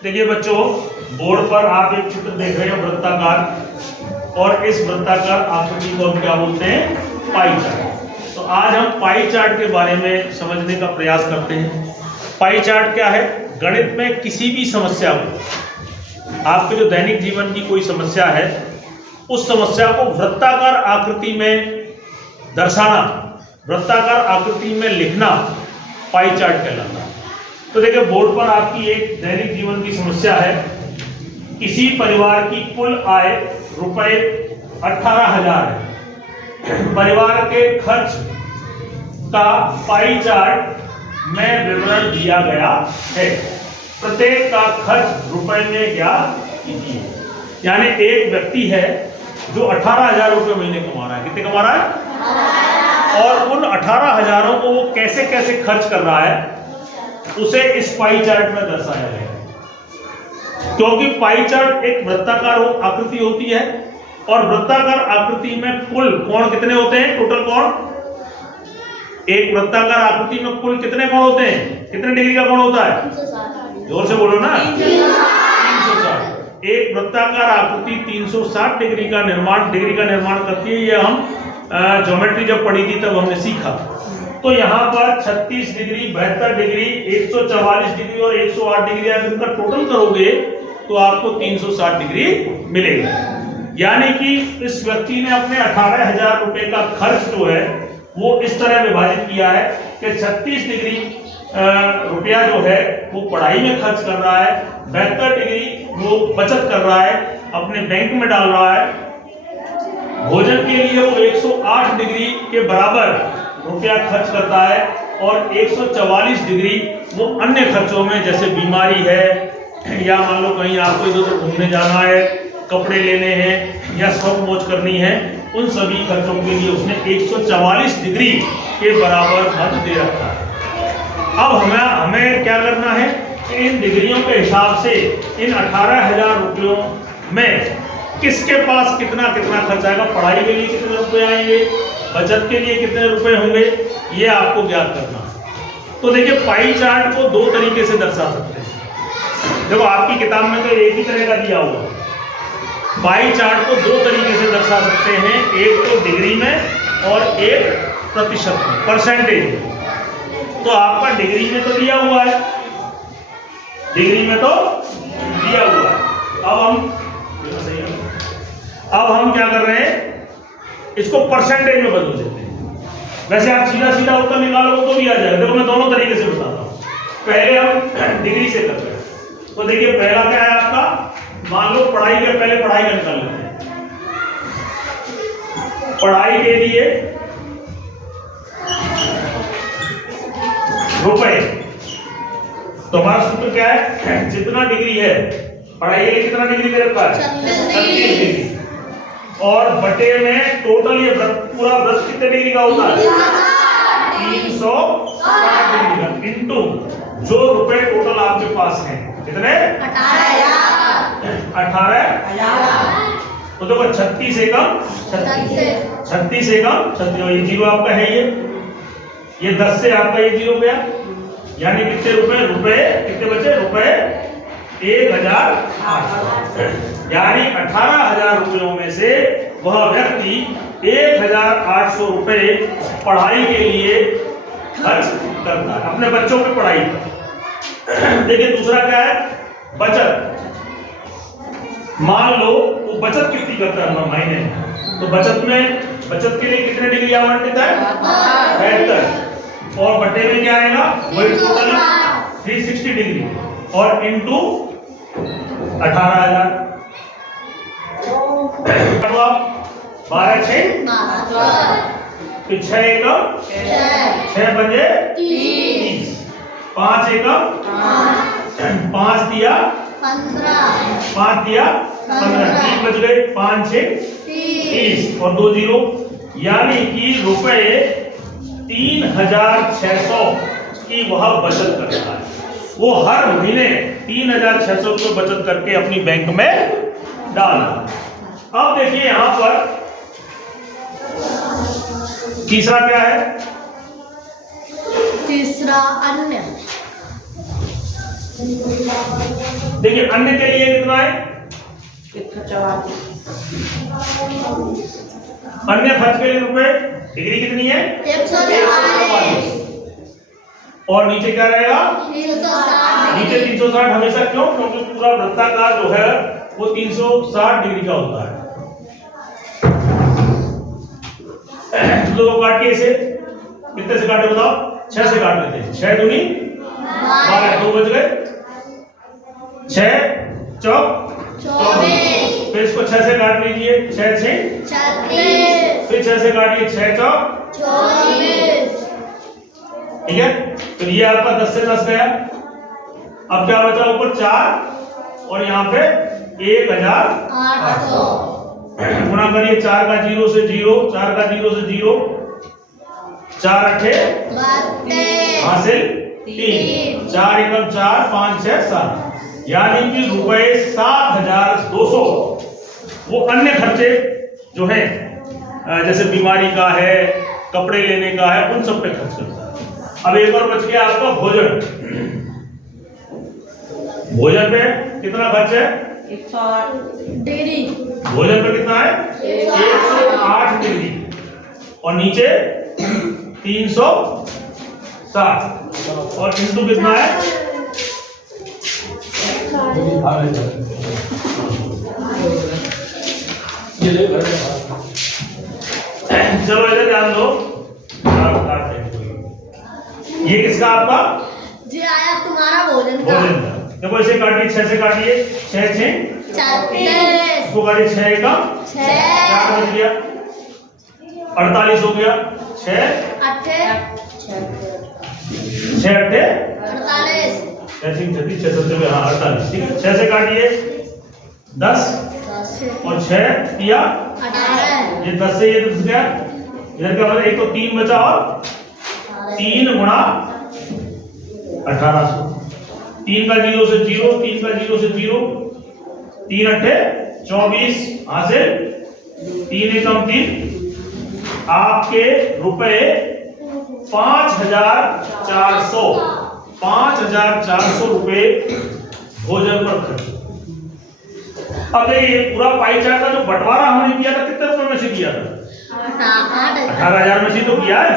देखिए बच्चों, बोर्ड पर आप एक चित्र देख रहे हो वृत्ताकार, और इस वृत्ताकार आकृति को हम क्या बोलते हैं? Pie chart. तो आज हम पाई चार्ट के बारे में समझने का प्रयास करते हैं। पाई चार्ट क्या है? गणित में किसी भी समस्या को, आपके जो दैनिक जीवन की कोई समस्या है, उस समस्या को वृत्ताकार आकृति में दर्शाना, वृत्ताकार आकृति में लिखना पाई चार्ट कहलाता है। तो देखिए बोर्ड पर आपकी एक दैनिक जीवन की समस्या है। किसी परिवार की कुल आय रुपए 18,000 है। परिवार के खर्च का पाई चार्ट में विवरण दिया गया है। प्रत्येक का खर्च रुपए में ज्ञात कीजिए। यानी एक व्यक्ति है जो 18,000 रुपये महीने कमा रहा है। कितने कमा रहा है? और उन 18,000 को वो कैसे कैसे खर्च कर रहा है, उसे इस पाई चार्ट में दर्शाया गया है। क्योंकि पाई चार्ट एक वृत्ताकार आकृति होती है, और वृत्ताकार आकृति में कुल कोण कितने होते हैं? टोटल कोण, एक वृत्ताकार आकृति में कुल कितने कोण होते हैं? कितने डिग्री का कोण होता है? 360। जोर से बोलो ना। 360। एक वृत्ताकार आकृति 360 डिग्री का निर्माण करती है। ये हम ज्योमेट्री जब पढ़ी थी तब हमने सीखा। तो यहाँ पर 36 डिग्री, 72 डिग्री, 144 डिग्री और 108 डिग्री, अगर इनका टोटल करोगे तो आपको 360 डिग्री मिलेगा। यानी कि इस व्यक्ति ने अपने 18,000 रुपए का खर्च जो है वो इस तरह विभाजित किया है कि 36 डिग्री रुपया जो है वो पढ़ाई में खर्च कर रहा है, 72 डिग्री वो बचत कर रहा है, अपने बैंक में डाल रहा है, भोजन के लिए वो 108 डिग्री के बराबर रुपया खर्च करता है, और 144 डिग्री वो अन्य खर्चों में, जैसे बीमारी है, या मान लो कहीं आपको इधर घूमने जाना है, कपड़े लेने हैं, या शौक मौज करनी है, उन सभी खर्चों के लिए उसने 144 डिग्री के बराबर खर्च दे रखा है। अब हमें क्या करना है? इन डिग्रियों के हिसाब से इन 18,000 रुपयों में किसके पास कितना कितना खर्च आएगा, पढ़ाई के लिए कितने रुपए आएंगे, बचत के लिए कितने रुपए होंगे, ये आपको ज्ञात करना है। तो देखिए पाई चार्ट को दो तरीके से दर्शा सकते हैं। देखो आपकी किताब में तो एक ही तरह का दिया हुआ है। पाई चार्ट को दो तरीके से दर्शा सकते हैं, एक तो डिग्री में और एक प्रतिशत में, परसेंटेज में। तो आपका डिग्री में तो दिया हुआ है, डिग्री में तो दिया हुआ है। अब हम क्या कर रहे हैं? इसको परसेंटेज में बदल देते हैं। वैसे आप सीधा सीधा उत्तर निकालोगे तो भी आ जाएगा। देखो मैं दोनों तरीके से बताता हूँ। पहले हम डिग्री से करते हैं। तो देखिए पहला क्या है आपका? मान लो पढ़ाई के, पहले पढ़ाई का निकाल लेते हैं। पढ़ाई के लिए रुपए, तो हमारा सूत्र क्या है? जितना डिग्री है, पढ़ाई के लिए कितना डिग्री दे रखा है? 36 डिग्री, और बटे में टोटल ये पूरा वृत्त कितने डिग्री का होता है? 360 डिग्री का, इंटू जो रुपए टोटल आपके पास हैं, कितने? 18,000। तो देखो 36 से कम 36 से कम 36, ये जीरो आपका है, ये 10 से आपका ये जीरो गया। यानी कितने रुपए कितने बचे? रुपए 1,800। यानी 18,000 रुपयों में से वह व्यक्ति 1,800 रुपए पढ़ाई के लिए खर्च करता है, अपने बच्चों की पढ़ाई पर। देखिए दूसरा क्या है? बचत। मान लो वो बचत कितनी करता है महीने में, तो बचत के लिए कितने डिग्री आवंटित है? 72, और बटे में क्या आएगा? वही टोटल 360 डिग्री, और इंटू 18,000। 12 6 तो 6 एकम 6 बजे 30, 5 एकम 5 दिया 15, 3 बज गए, 5 6 30, और 2 जीरो। यानी कि रुपए 3,600 की वह बचत करता है। वो हर महीने 3,600 की बचत करके अपनी बैंक में डालना। अब देखिए यहां पर तीसरा क्या है? तीसरा अन्य। देखिए अन्य के लिए कितना है, अन्य खर्च के लिए रुपए, डिग्री कितनी है 144, और नीचे क्या रहेगा 360। नीचे 360 हमेशा, क्यों? क्योंकि पूरा वृत्ताकार जो है वो 360 डिग्री का होता है। तो काटिए इसे, कितने से काटे बताओ? 6 से काट लेते हैं। 6 दूनी 12, 2 बच गए, 6 चौक 24, फिर इसको 6 से काट लीजिए, 6 6 36, फिर 6 से काटिए, 6 चौक 24, ठीक है। तो ये आपका 10 से 10 गया। अब क्या बचा ऊपर 4 और यहाँ पे 1800 गुणा करिए, 4 का 0 से 0, 4 का 0 से 0, 4 अठे 32, हासिल 3, 4 एकम 4, 5 6 7, यानी कि रुपए 7200 वो अन्य खर्चे जो है जैसे बीमारी का है, कपड़े लेने का है, उन सब पे खर्च करता है। अब एक और बच गया आपका भोजन। भोजन पे कितना खर्च है 108 डिग्री, भोजन पे कितना है 108 डिग्री, और नीचे 360, और इंटू कितना है चलो इधर ध्यान दो। ये किसका आपका जी आया तुम्हारा भोजन का। भोजन का। देखो इसे काटिए, 6 से काटिए, 6 6 36, इसको काटिए, 6 का 6 4 बच गया, 48 हो गया, 6 अट्ठे 6 अट्ठे 48, 36 36 36 हाँ 48, ठीक है। 6 से काटिए 10 और 6 किया 18, ये 10 से ये 10 गया, इधर क्या बचा, एक तो 3 बचा और 3 गुणा 1800, 3 का 0 से 0, 3 का 0 से 0, 3 अट्ठे 24 हासिल 3 एकम 3, आपके रुपए 5400 रुपए भोजन पर खर्च। अब देखिए पूरा पाई चार्ट का जो बंटवारा हमने किया था कितने रुपए में से किया था 18,000 में से तो किया है।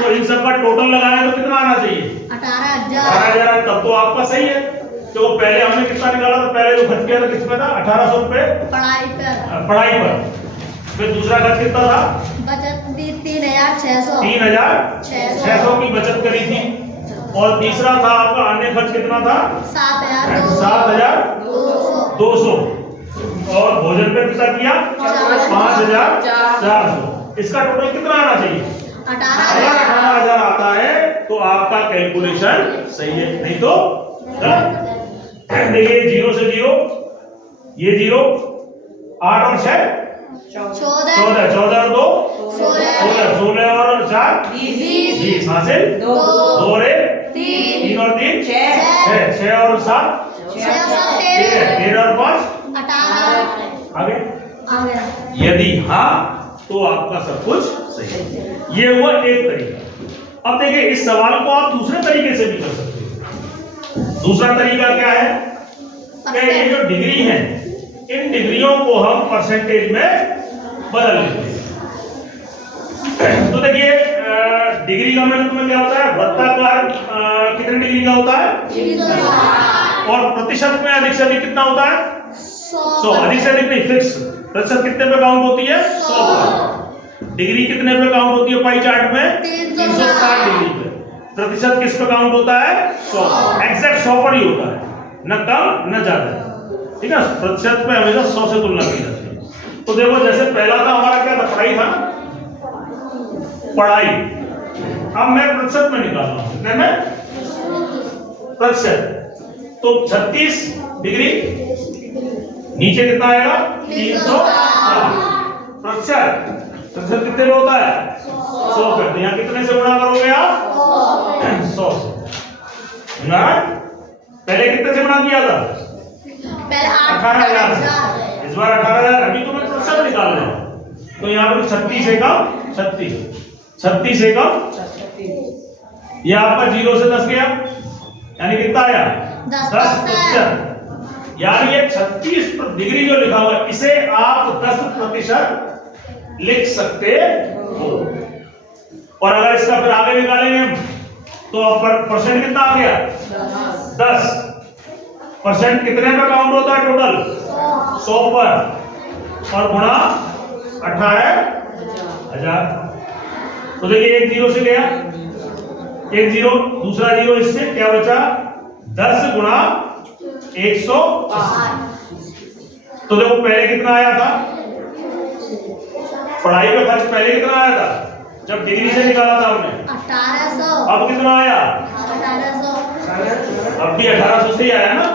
तो इन सब का टोटल लगाएं तो कितना आना चाहिए 18,000। 18,000, तब तो आपका सही है। तो पहले हमने कितना निकाला था, पहले जो खर्च किया था किस पे था 1800 रुपए पढ़ाई पर, फिर दूसरा खर्च कितना था बचत दी 3,600 3,600 की बचत करी थी, और तीसरा था आपका अन्य खर्च कितना था 7,200, और भोजन पे कितना किया 5,400। इसका टोटल कितना आना चाहिए 18,000 आता है, तो आपका कैलकुलेशन सही है, नहीं तो गलत। देखिए 0 से 0, ये 0, 8 और 6 14, 14 और 2 16 और 4 20 हासिल 2 और 1 3 और 3 6 और 7 13 और 5 आगे। यदि हाँ तो आपका सब कुछ सही है। ये हुआ एक तरीका। अब देखिए इस सवाल को आप दूसरे तरीके से भी कर सकते हैं। दूसरा तरीका क्या है कि ये जो डिग्री है, इन डिग्रियों को हम परसेंटेज में बदल लेते हैं। तो देखिए डिग्री का मतलब तुम्हें क्या होता है, वृत्ताकार कितने डिग्री का होता है, और प्रतिशत में अधिक से अधिक कितना होता है 100। अधिक से अधिक नहीं, फिक्स। प्रतिशत कितने पे काउंट होती है 100 पर। डिग्री कितने पे काउंट होती है पाई चार्ट में 360 डिग्री पे। प्रतिशत किस पे काउंट होता है 100, एग्जैक्ट 100 पर ही होता है, न कम न ज्यादा, ठीक है। प्रतिशत पे हमेशा 100 से तुलना की जाती है। तो देखो जैसे पहला था हमारा क्या था, पढ़ाई था ना, पढ़ाई। अब मैं प्रतिशत में निकाल रहा हूं, कितने में प्रतिशत, तो 36 डिग्री, नीचे कितना आएगा 360 प्रतिशत। प्रतिशत कितने में होता है 100 पे, तो यहाँ कितने से गुणा करोगे आप 100 से ना। पहले कितने से गुणा किया था 18,000 से, इस बार 18,000। अभी तो मैं प्रतिशत निकाल रहा हूं, तो यहाँ पर 36 से कम 36 से कम, ये आपका 0 से 10 गया, यानी कितना आया 10%। यानी ये 36 डिग्री जो लिखा हुआ है इसे आप 10% लिख सकते हो। और अगर इसका फिर आगे निकालेंगे हम तो परसेंट कितना आ गया 10%। कितने पे काउंट होता है टोटल 100 पर और गुणा 18,000। तो देखिए एक जीरो से गया, एक जीरो, दूसरा जीरो, इससे क्या बचा 10 गुणा 180। तो देखो पहले कितना आया था, पढ़ाई का खर्च पहले कितना आया था जब डिग्री से निकाला था हमने, 1800। अब कितना आया 1800। अब भी 1800 से ही आया ना।